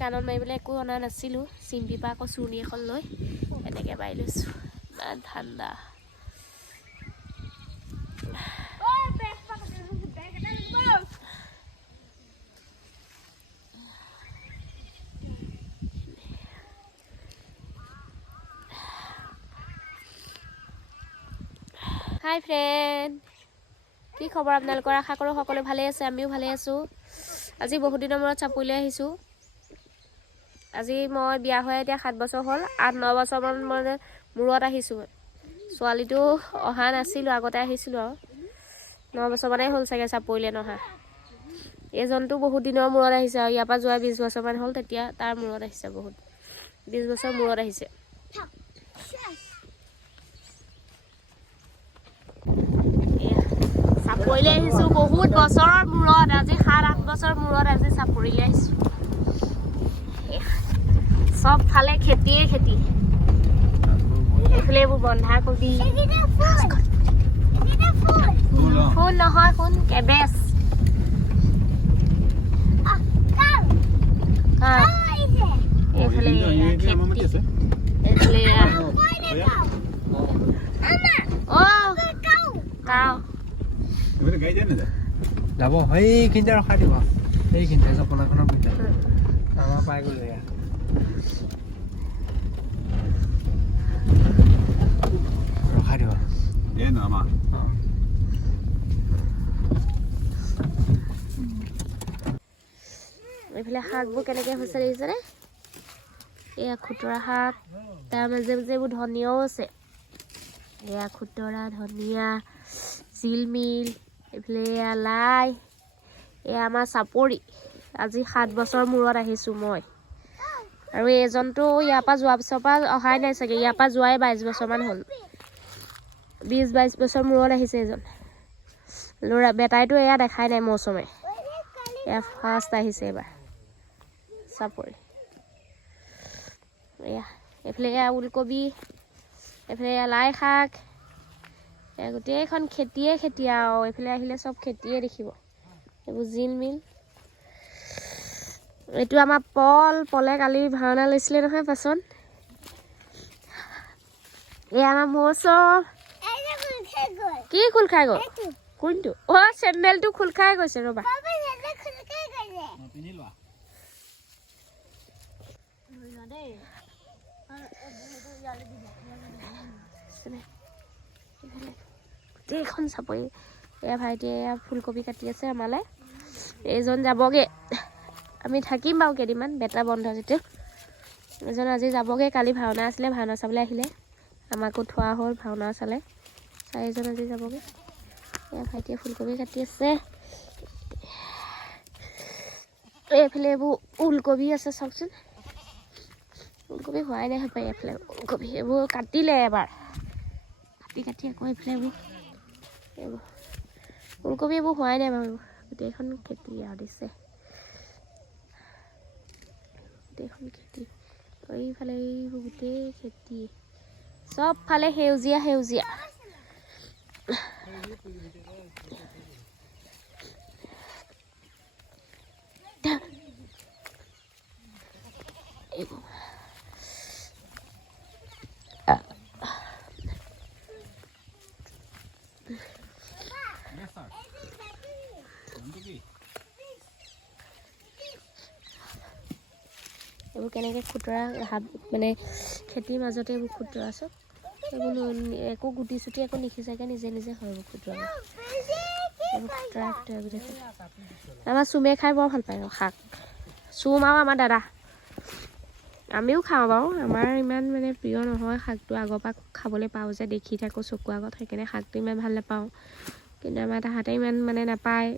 কাণত মাৰিবলৈ একো অনা নাছিলোঁ চিম্পি পৰা আকৌ চুৰ্ণি এখন লৈ এনেকৈ মাৰি লৈছোঁ ইমান ঠাণ্ডা হাই ফ্ৰেণ্ড কি খবৰ আপোনালোকৰ আশা কৰোঁ সকলো ভালে আছে আমিও ভালে আছোঁ আজি বহুত দিনৰ মূৰত চাপৰিলৈ আহিছোঁ আজি মই বিয়া হৈ এতিয়া 7 বছৰ হ'ল 8-9 বছৰমান মানে মূৰত আহিছোঁ ছোৱালীটো অহা নাছিলোঁ আগতে আহিছিলোঁ আৰু 9 বছৰমানেই হ'ল চাগে চাপৰিলৈ নহা এইজনটো বহুত দিনৰ মূৰত আহিছে আৰু ইয়াৰ পৰা যোৱা 20 বছৰমান হ'ল তেতিয়া তাৰ মূৰত আহিছে বহুত 20 বছৰ মূৰত আহিছে চাপৰিলৈ আহিছোঁ বহুত বছৰৰ মূৰত আজি 7-8 বছৰ মূৰত আজি চাপৰিলৈ আহিছোঁ সব ফালে খেতিয়ে খেতি এইফালে এইবোৰ বন্ধাকবি ফুল নহয় কোন কেবেজ এইফালে খেতি এইফালে কাও যাব সেইখিনিতে ৰখাই দিব সেইখিনিতে জপনাখনৰ ভিতৰত আমাৰ পাই গ'ল এয়া ৰখাই দিব এইফালে শাকবোৰ কেনেকৈ হৈছে দেখিছেনে এয়া খুতৰা শাক তাৰ মাজে মাজে এইবোৰ ধনিয়াও আছে এয়া খুতৰা ধনিয়া জিলমিল এইফালে এয়া লাই এয়া আমাৰ চাপৰি আজি 7 বছৰ মূৰত আহিছোঁ মই আৰু এইজনটো ইয়াৰ পৰা যোৱা বছৰৰ পৰা অহাই নাই চাগে ইয়াৰ পৰা যোৱাই 22 বছৰমান হ'ল 20-22 বছৰ মূৰত আহিছে এইজন ল'ৰা বেটাইটো এয়া দেখাই নাই মৌচুমে এয়া ফাৰ্ষ্ট আহিছে এইবাৰ চাপৰি এয়া এইফালে এয়া ওলকবি এইফালে এয়া লাই শাক এয়া গোটেইখন খেতিয়ে খেতি আৰু এইফালে আহিলে চব খেতিয়ে দেখিব এইবোৰ জিলমিল এইটো আমাৰ পলে কালি ভাওনা লৈছিলে নহয় পাছত এয়া আমাৰ মৌচম কি খোল খাই গ'ল কোনটো চেণ্ডেলটো খোল খাই গৈছে ৰ'বা গোটেইখন চাপৰি এয়া ভাইটিয়ে এয়া ফুলকবি কাটি আছে আমালৈ এইজন যাবগৈ আমি থাকিম বাৰু কেইদিনমান বেটা বন্ধ যেতিয়া এজন আজি যাবগৈ কালি ভাওনা আছিলে ভাওনা চাবলৈ আহিলে আমাকো থোৱা হ'ল ভাওনা চালে চাৰিজন আজি যাবগৈ এয়া ভাইটিয়ে ফুলকবি কাটি আছে এইফালে এইবোৰ ওলকবি আছে চাওকচোন ওলকবি হোৱাই নাই হপায় এইফালে ওলকবি এইবোৰ কাটিলে এবাৰ কাটি আকৌ এইফালে এইবোৰ ওলকবি এইবোৰ হোৱাই নাই বাৰু গোটেইখন খেতি আৰু দিছে গোটেইখন খেতি এইফালে এইবোৰ গোটেই খেতি চব ফালে সেউজীয়া সেউজীয়া এইবোৰ এইবোৰ কেনেকৈ খুতৰা মানে খেতিৰ মাজতে এইবোৰ খুতৰা আছে এইবোৰ একো গুটি চুটি একো নিসিজাকৈ নিজে নিজে হয় এইবোৰ খুতৰা এইবোৰ খুতৰা আমাৰ চুমে খাই বৰ ভাল পায় শাক চুম আৰু আমাৰ দাদা আমিও খাওঁ বাৰু আমাৰ ইমান মানে প্ৰিয় নহয় শাকটো আগৰ পৰা খাবলৈ পাওঁ যে দেখি থাকোঁ চকু আগত সেইকাৰণে শাকটো ইমান ভাল নাপাওঁ কিন্তু আমাৰ তাহাঁতে ইমান মানে নাপায়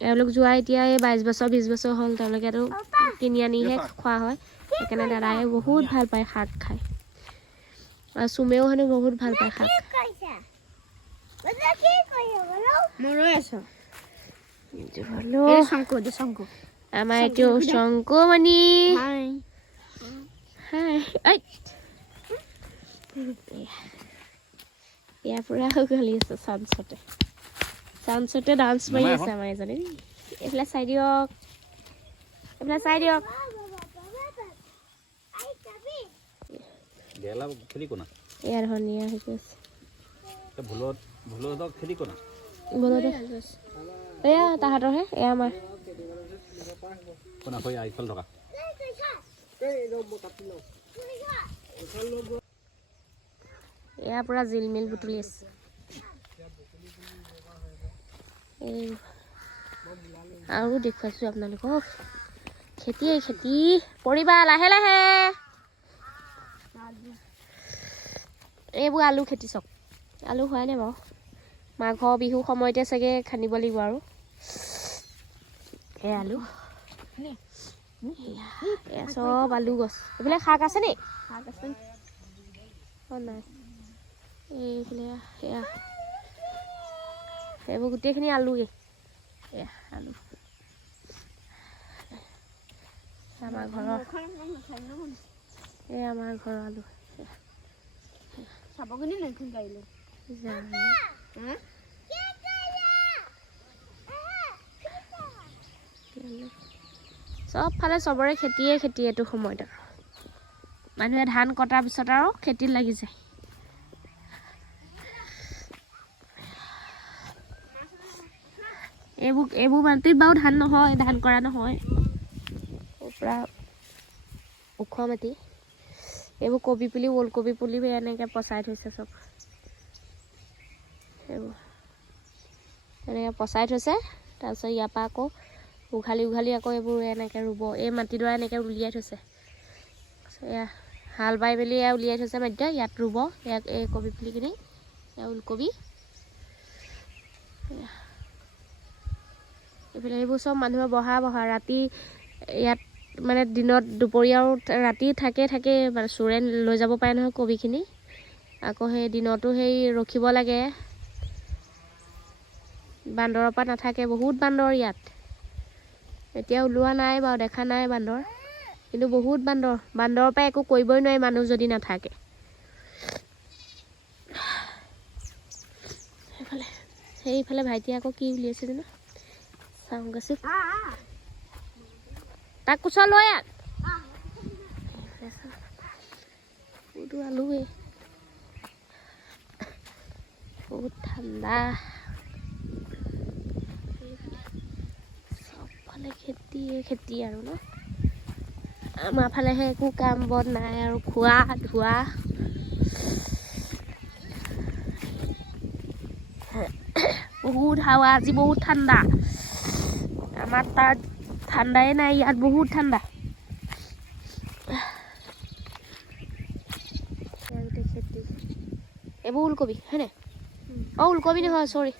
এওঁলোক যোৱা এতিয়া এই 22 বছৰ 20 বছৰ হ'ল তেওঁলোকেতো কিনি আনিহে খোৱা হয় সেইকাৰণে দাদাই বহুত ভাল পায় শাক খাই আৰু চুমেও হেনো বহুত ভাল পায় শাক আমাৰ এইটো শংকুমণি ইয়াৰ পৰা গলি আছে চাঞ্চতে ডান্স মাৰি আছে আমাৰ এজনী এইফালে চাই দিয়ক এইফালে চাই দিয়ক গেলা খেলি কোনা এয়া ধনিয়া হৈছে ভুলত খেলি কোনা বলদে এয়া তাহাঁতৰহে এয়া আমাৰ কোনা হৈ আইফল থকা এয়া পুৰা জিলমিল বুটলি আছে এই আৰু দেখুৱাইছোঁ আপোনালোকক খেতিয়ে খেতি কৰিবা লাহে লাহে এইবোৰ আলু খেতি চাওক আলু হোৱাই নাই বাৰু মাঘ বিহু সময়তে চাগে খান্দিব লাগিব আৰু এই আলু এয়া চব আলু গছ এইফালে শাক আছে নি শাক আছে অঁ নাই এইফালে এয়া এইবোৰ গোটেইখিনি আলুৱে এয়া আলু আমাৰ ঘৰৰ এই আমাৰ ঘৰৰ আলু চাবগৈ নতুন গাড়ীলৈ চব ফালে চবৰে খেতিয়ে খেতি এইটো সময়ত আৰু মানুহে ধান কটাৰ পিছত আৰু খেতিত লাগি যায় এইবোৰ মাটিত বাৰু ধান নহয় ধান কৰা নহয় পুৰা ওখ মাটি এইবোৰ কবি পুলি ওলকবি পুলি এনেকৈ পচাই থৈছে চব এইবোৰ এনেকৈ পচাই থৈছে তাৰপিছত ইয়াৰ পৰা আকৌ উঘালি উঘালি আকৌ এইবোৰ এনেকৈ ৰুব এই মাটিডৰা এনেকৈ উলিয়াই থৈছে এয়া হাল বাই মেলি এয়া উলিয়াই থৈছে মাটিতে ইয়াত ৰুব ইয়াত এই কবি পুলিখিনি এয়া ওলকবি এইফালে এইবোৰ চব মানুহে বহা ৰাতি ইয়াত মানে দিনত দুপৰীয়া আৰু ৰাতি থাকে মানে চোৰে লৈ যাব পাৰে নহয় কবিখিনি আকৌ সেই দিনতো সেই ৰখিব লাগে বান্দৰৰ পৰা নাথাকে বহুত বান্দৰ ইয়াত এতিয়া ওলোৱা নাই বাৰু দেখা নাই বান্দৰ কিন্তু বহুত বান্দৰৰ পৰা একো কৰিবই নোৱাৰি মানুহ যদি নাথাকে সেইফালে ভাইটি আকৌ কি উলিয়াইছে জানো চাওঁ গেছো তাক কোচা লৈ আন আলুৱে বহুত ঠাণ্ডা চবফালে খেতি আৰু ন আমাৰ ফালেহে একো কাম বন নাই আৰু খোৱা ধোৱা বহুত হাৱা আজি বহুত ঠাণ্ডা আমাৰ তাত ঠাণ্ডাই নাই ইয়াত বহুত ঠাণ্ডা খেতি এইবোৰ ওলকবি হয়নে অঁ ওলকবি নহয় চৰি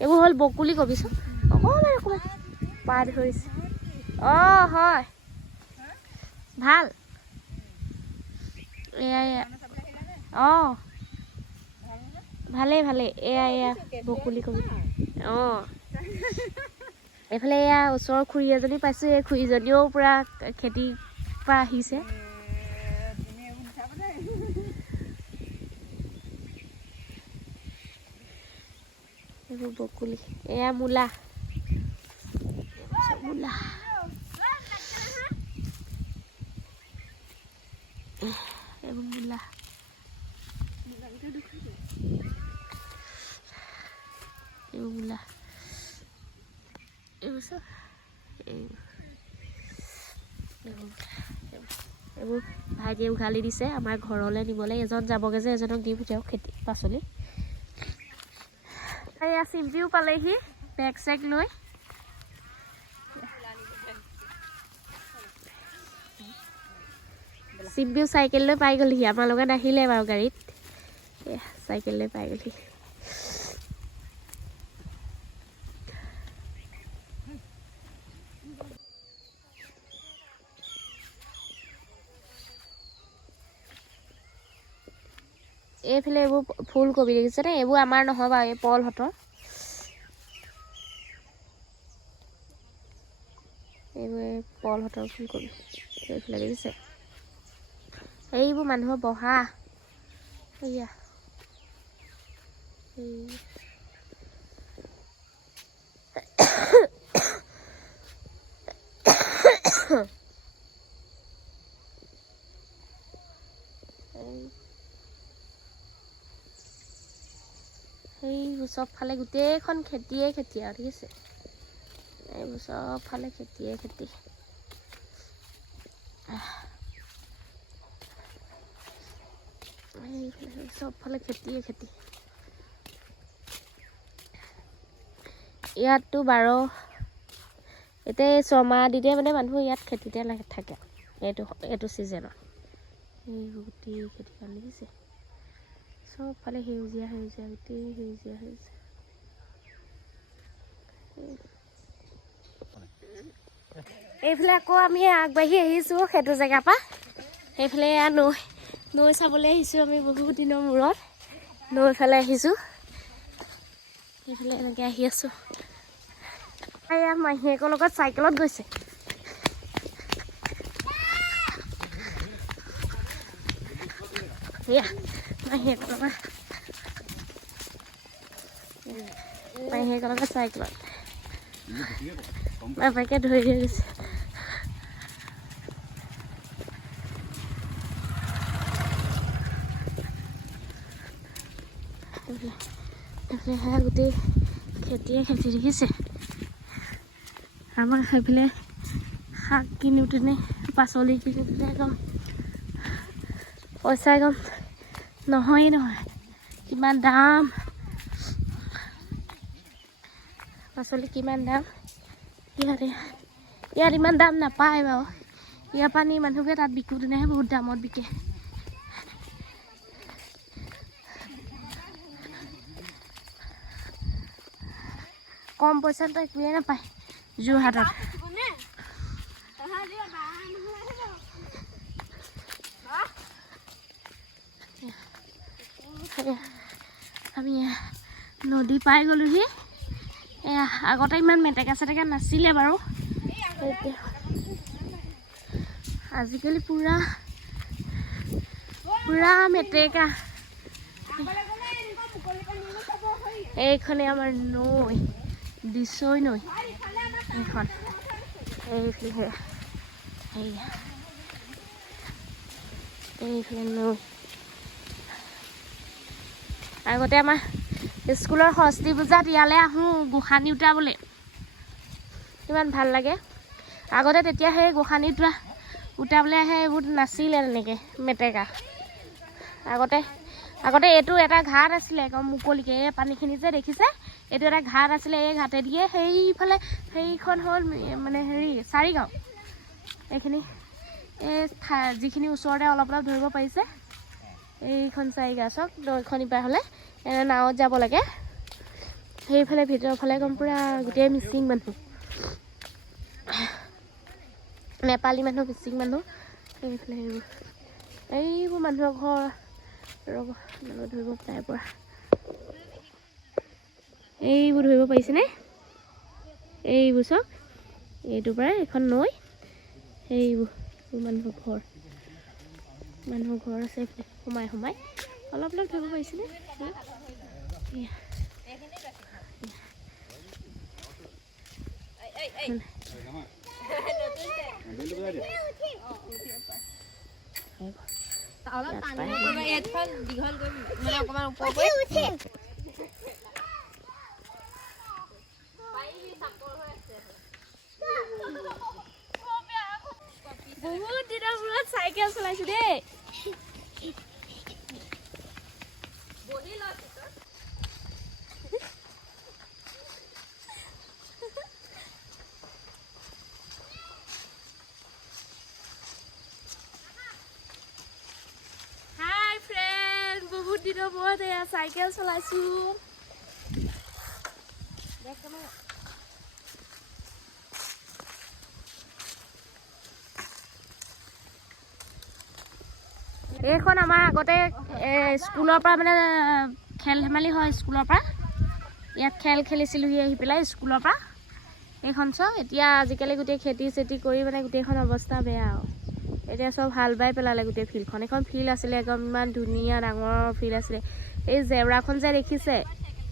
এইবোৰ হ'ল বকুলি কবি চোন অকণমান পাত ধৰিছে অঁ হয় ভাল এয়া অঁ ভালেই এয়া বকুলি কবি অঁ এইফালে এয়া ওচৰৰ খুৰী এজনী পাইছোঁ এই খুৰীজনীও পূৰা খেতিৰ পৰা আহিছে এইবোৰ বকুলি এয়া মূলা এইবোৰ মূলা এইবোৰ ভাইটিয়ে উঘালি দিছে আমাৰ ঘৰলৈ নিবলৈ এজন যাবগৈ যে এজনক দি পঠিয়াও খেতি পাচলি এয়া চিম্পিও পালেহি বেগ চেগ লৈ চিম্পিও চাইকেল লৈ পাই গ'লহি আমাৰ লগত আহিলে বাৰু গাড়ীত চাইকেল লৈ পাই গ'লহি এইফালে এইবোৰ ফুলকবি দেখিছেনে এইবোৰ আমাৰ নহয় বাৰু এই পলহঁতৰ এইবোৰ পলহঁতৰ ফুলকবি এইফালে দেখিছে এইবোৰ মানুহৰ বহা এয়া সেইবোৰ চবফালে গোটেইখন খেতিয়ে খেতি আৰু ঠিক আছে এইবোৰ চবফালে খেতিয়ে খেতি চবফালে খেতিয়ে খেতি ইয়াততো এতিয়া ছমাহ দিতে মানে মানুহ ইয়াত খেতিতে থাকে এইটো ছিজনত এইবোৰ গোটেই খেতিখন দেখিছে চবফালে সেউজীয়া সেউজীয়া গোটেই সেউজীয়া সেউজীয়া এইফালে আকৌ আমি আগবাঢ়ি আহিছোঁ সেইটো জেগাৰ পৰা সেইফালে নৈ চাবলৈ আহিছোঁ আমি বহুত দিনৰ মূৰত নৈফালে আহিছোঁ সেইফালে এনেকৈ আহি আছোঁ এয়া মাহীয়েকৰ লগত চাইকেলত গৈছে এয়া মাহীয়েকৰ লগত চাইকেলত বাপেকে ধৰি গৈছে গোটেই খেতিয়ে খেতি দেখিছে আমাৰ সেইফালে শাক কিনোতেনে পাচলি কিনোতেনে একদম পইচা একদম নহয় কিমান দাম পাচলি কিমান দাম ইয়াত ইমান দাম নাপায় বাৰু ইয়াৰ পৰা নি মানুহবোৰে তাত বিকোতেনেহে বহুত দামত বিকে কম পইচাত একোৱে নাপায় যোৰহাটত আমি নদী পাই গ'লোহি আগতে ইমান মেটেকা চেটেকা নাছিলে বাৰু আজিকালি পুৰা মেটেকা এইখনে আমাৰ নৈ দিছৈ নৈ এইখন এইফালে নৈ আগতে আমাৰ স্কুলৰ সৰস্বতী পূজাত ইয়ালৈ আহোঁ গোসানী উঠাবলৈ কিমান ভাল লাগে আগতে তেতিয়া সেই গোসানী উঠাবলৈ আহে এইবোৰ নাছিলে তেনেকৈ মেটেকা আগতে এইটো এটা ঘাট আছিলে একদম মুকলিকৈ এই পানীখিনি যে দেখিছে এইটো এটা ঘাট আছিলে এই ঘাটে দিয়ে সেইফালে সেইখন হ'ল মানে চাৰিগাঁও এইখিনি এই যিখিনি ওচৰতে অলপ ধৰিব পাৰিছে এইখন চাৰিগাঁও চাওক নৈখন ইপাৰ হ'লে নাৱত যাব লাগে সেইফালে ভিতৰৰ ফালে একদম পূৰা গোটেই মিচিং মানুহ নেপালী মানুহ মিচিং মানুহ সেইফালে এইবোৰ মানুহৰ ঘৰ ৰ'ব ধৰিব তাৰ পৰা এইবোৰ ধৰিব পাৰিছেনে এইবোৰ চাওক এইটোৰ পৰা এখন নৈ সেইবোৰ মানুহৰ ঘৰ আছে এইফালে সোমাই অলপ ধৰিব পাৰিছেনে বহুত দিনৰ মূৰত চাইকেল চলাইছো দেই হাই ফ্ৰেণ্ড বহুত দিনৰ মূৰত এয়া চাইকেল চলাইছো এইখন আমাৰ আগতে স্কুলৰ পৰা মানে খেল ধেমালি হয় স্কুলৰ পৰা ইয়াত খেল খেলিছিলোঁহি আহি পেলাই স্কুলৰ পৰা এইখন চাওক এতিয়া আজিকালি গোটেই খেতি চেতি কৰি মানে গোটেইখন অৱস্থা বেয়া আৰু এতিয়া চব হাল বাই পেলালে গোটেই ফিল্ডখন এখন ফিল্ড আছিলে একদম ইমান ধুনীয়া ডাঙৰ ফিল্ড আছিলে এই জেওৰাখন যে দেখিছে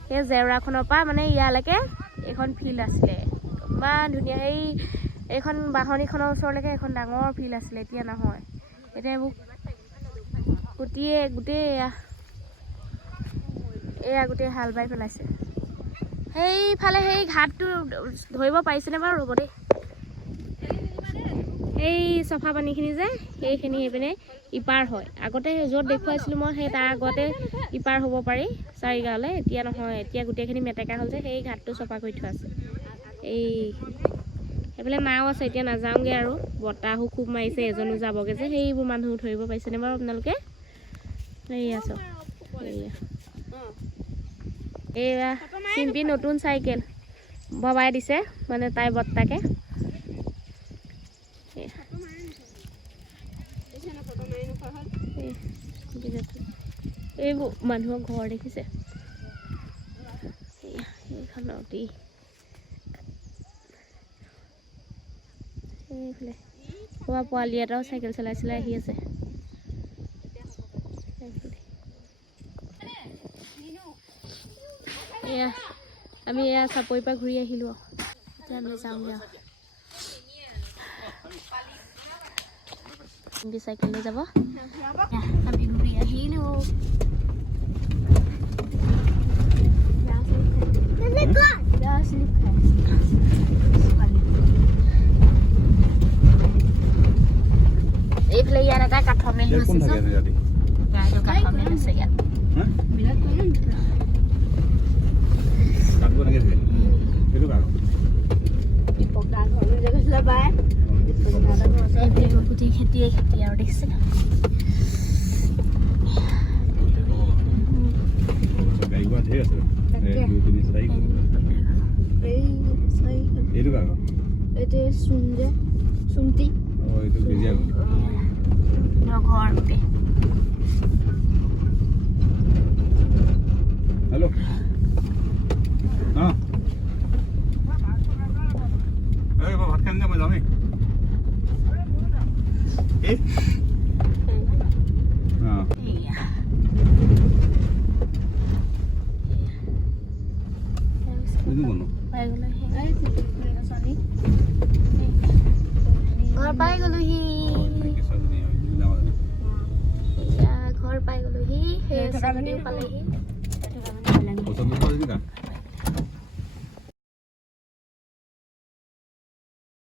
সেই জেওৰাখনৰ পৰা মানে ইয়ালৈকে এইখন ফিল্ড আছিলে ইমান ধুনীয়া সেই এইখন বাহনীখনৰ ওচৰলৈকে এখন ডাঙৰ ফিল্ড আছিলে, এতিয়া নহয়। এতিয়া এইবোৰ গোটেই এয়া গোটেই হাল বাই পেলাইছে। সেইফালে সেই ঘাটটো ধৰিব পাৰিছেনে বাৰু? ৰ'ব দেই। এই চফা পানীখিনি যে সেইখিনি সেইপিনে ইপাৰ হয়। আগতে য'ত দেখুৱাইছিলোঁ মই সেই তাৰ আগতে ইপাৰ হ'ব পাৰি চাৰিগাঁৱলৈ। এতিয়া নহয়, এতিয়া গোটেইখিনি মেটেকা হ'ল যে সেই ঘাটটো চফা কৰি থোৱা আছে। এইফালে নাও আছে, এতিয়া নাযাওঁগৈ আৰু, বতাহো খুব মাৰিছে, এজনো যাবগৈ যে। সেইবোৰ মানুহ ধৰিব পাৰিছেনে বাৰু আপোনালোকে? এয়া চব এয়া চিম্পি নতুন চাইকেল ভবাই দিছে, মানে তাই বৰ্তাকে। এইবোৰ মানুহৰ ঘৰ দেখিছে, এইখন নদী। এইফালে ক'ৰবাত পোৱালি এটাও চাইকেল চলাই আহি আছে। এয়া আমি এয়া চাপৰিৰ পৰা ঘূৰি আহিলোঁ, এতিয়া আমি যাওঁগৈ আৰু। চাইকেল লৈ যাব, আমি ঘূৰি আহিলোঁ। এইফালে ইয়াত এটা কাঠৰ মিল আছে, কাঠৰ মিল আছে ইয়াত। গোটেই খেতিয়ে খেতি আৰু দেখিছে না। Hello. Ê, bà bắt canh cho mày giống đi. Ê. ঘৰ পাই গ'লোহি। ঘৰ পাই গ'লোহি, সেই পালেহি।